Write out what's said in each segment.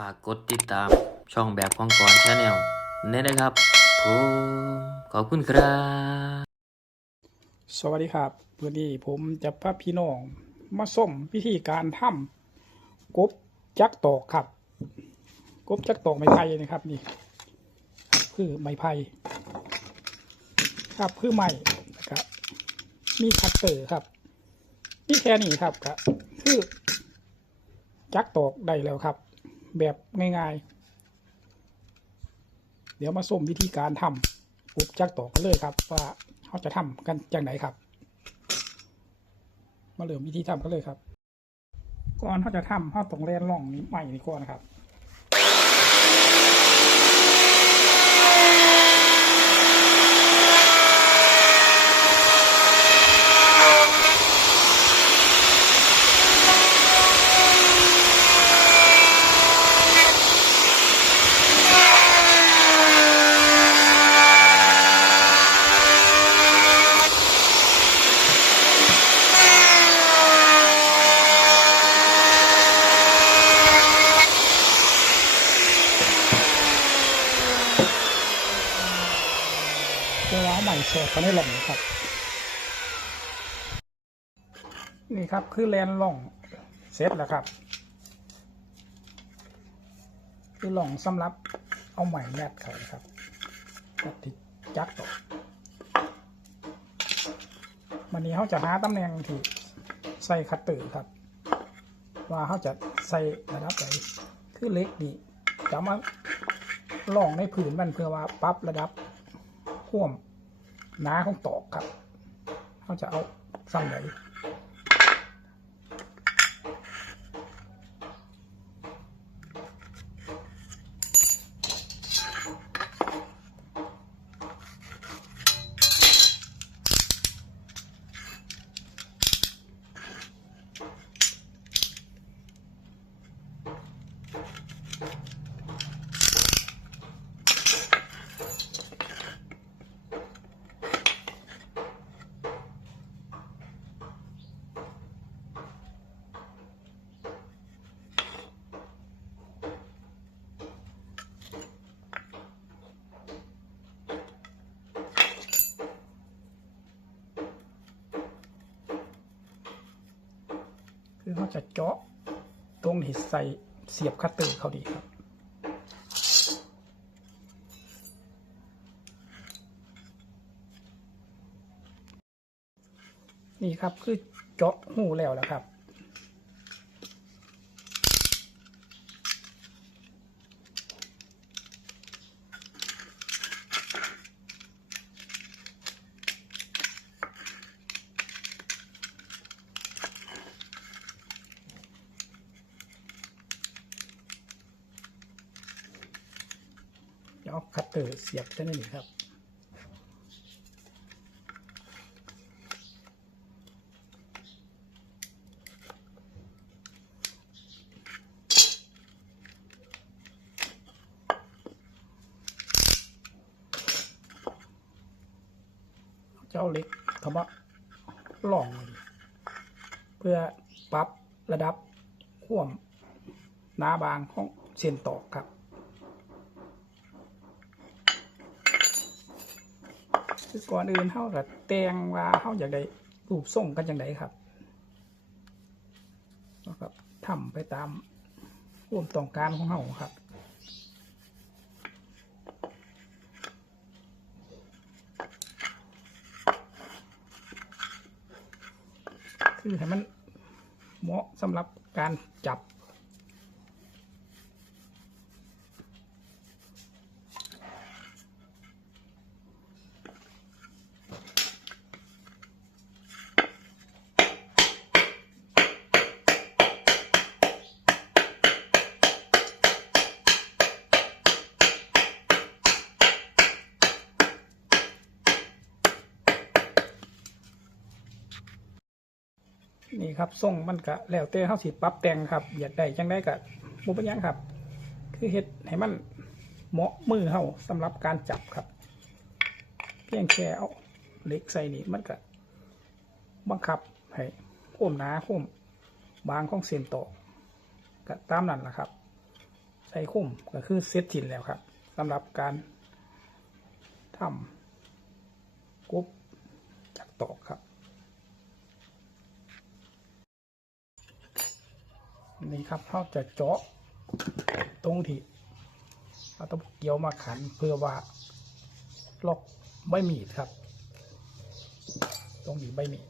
ฝากกดติดตามช่องแบบของกอนชาแนลนี่นะครับผมขอบคุณครับ สวัสดีครับวันนี้ผมจะพาพี่น้องมาส้มวิธีการทำกบจักตอกครับ กบจักตอกไม้ไผ่นะครับนี่ คือไม้ไผ่ครับคือไม้นะครับมีคัตเตอร์ครับนี่แค่นี้ครับก็คือจักตอกได้แล้วครับ แบบง่ายๆ เดี๋ยวมาส้มวิธีการทำปุ๊บจักตอกกันเลยครับ ว่าเขาจะทำกันจากไหนครับ มาเริ่มวิธีทำกันเลยครับ ก่อนเขาจะทำเขาต้องแล่นล่องนี้ใหม่นี่ก่อนนะครับ เขาในหล่องครับ นี่ครับคือแลนหล่องเสร็จแล้วครับคือหล่องสำหรับเอาใหม่ยัดเขานครับยัดติดจักต่อวันนี้เขาจะหาตำแหน่งที่ใส่คัตเตอร์ครับ ว่าเขาจะใส่ระดับไหนคือเล็กนี่จะมาลองในผืนมันเพื่อว่าปรับระดับข่วม หนาของตอกครับเขาจะเอาสั่งไหน คือเขาจะเจาะตรงที่ใส่เสียบคัตเตอร์เขาดีครับนี่ครับคือเจาะหูแล้วแล้วครับ เดี๋ยวเอา คัตเตอร์เสียบได้นี่ครับเจ้าเล็กคำว่าล่องมันเพื่อปรับระดับข่วมหนาบางของเส้นตอกครับ คือก่อนอื่นเท่ากับแต่งว่าเท่าอยากได้รูปทรงกันอย่างไรครับแล้วก็ทำไปตามควมต้องการของเฮาครับคือให้มันเหมาะสำหรับการจับ ครับทรงมันก็แล้วแต่เฮาสิปรับแต่งครับ อยากได้จังได้ก็บ่เป็นยังครับ คือเฮ็ดให้มันเหมาะมือเฮาสำหรับการจับครับ เพียงแค่เอาเหล็กใส่นี่มันก็บังคับให้โค้มหนาโค้มบางของเส้นตอกก็ตามนั้นแหละครับสส่คุ้มก็คือเสร็จสิ้นแล้วครับสำหรับการทำกรุ๊ปจากตอกครับ นี่ครับเราจะเจาะตรงที่เราต้องเกี่ยวมาขันเพื่อว่าล็อกใบมีดครับ ตรงนี้ใบมีด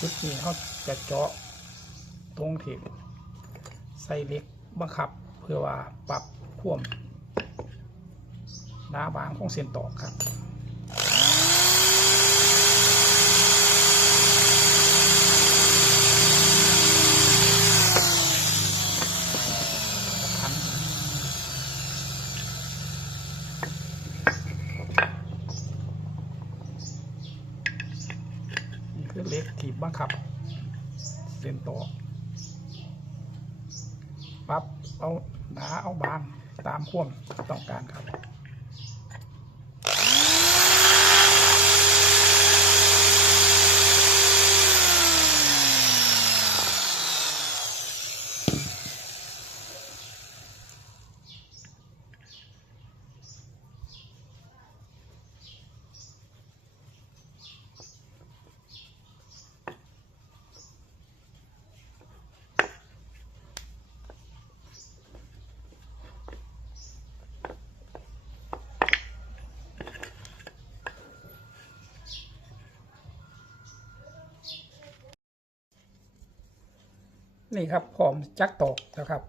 จุด นี่เขาจะเจาะตรงที่ใส่เหล็กบังคับ เพื่อว่าปรับพ่วมหน้าบางของเส้นตอกครับพันนี่คือเหล็กที่บังคับ เส้นต่อปรับเอาหนาเอาบางตามความต้องการครับ นี่ครับพร้อมจักตอกนะครับ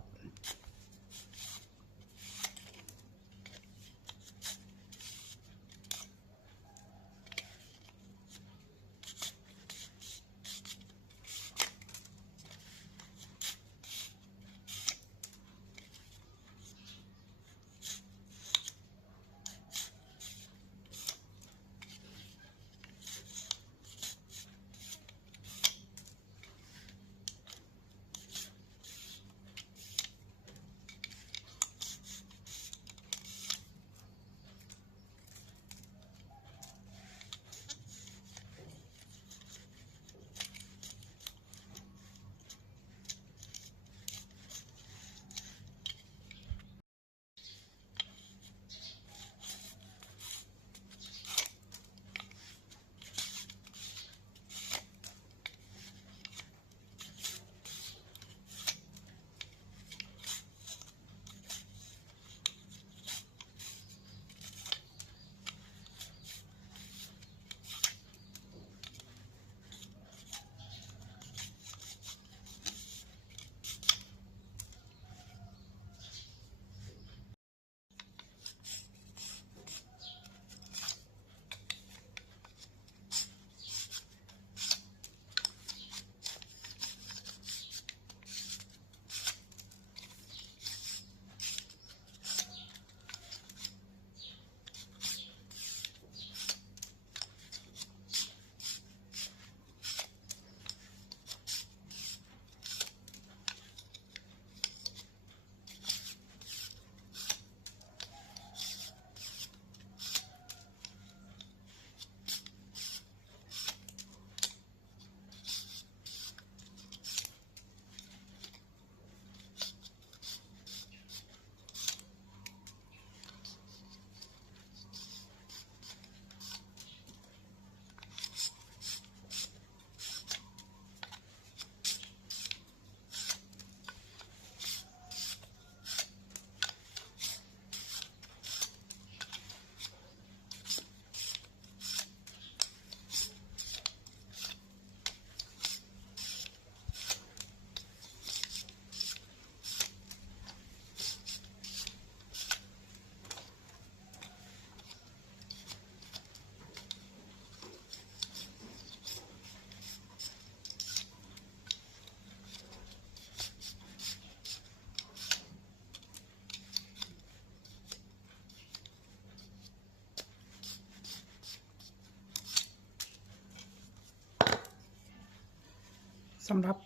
สำหรับ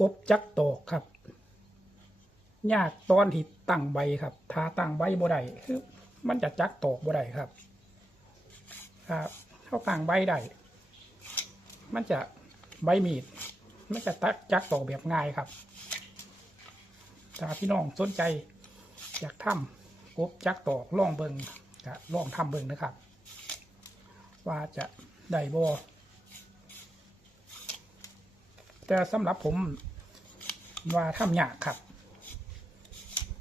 กบจักตอกครับยากตอนที่ตั้งใบครับถ้าตั้งใบบ่ได้คือมันจะจักตอกบ่ได้ครับ ครับเท่าตั้งใบได้มันจะใบมีด มันจะตักจักตอกแบบง่ายครับถ้าพี่น้องสนใจอยากทำกบจักตอกล่องเบิงจะล่องทำเบิงนะครับ ว่าจะได้บ่ แต่สำหรับผมว่าทำยากครับ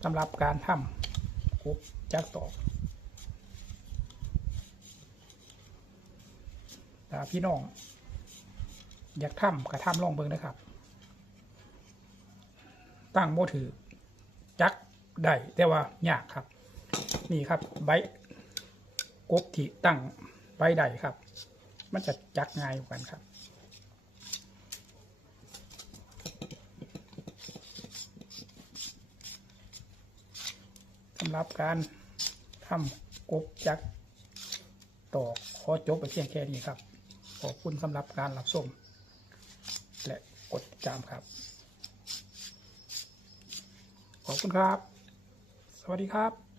สำหรับการทำกบจักตอกถ้าพี่น้อง อยากทำก็ทำลองเบิงนะครับ ตั้งโมถือ จักได้แต่ว่ายากครับ นี่ครับใบกบที่ตั้งใบได้ครับ มันจะจักง่ายกว่ากันครับำหรับการทำกบจักตอกขอจบไปเพียงแค่นี้ครับ ขอบคุณสำหรับการรับชมและกดติดตามครับ ขอบคุณครับ สวัสดีครับ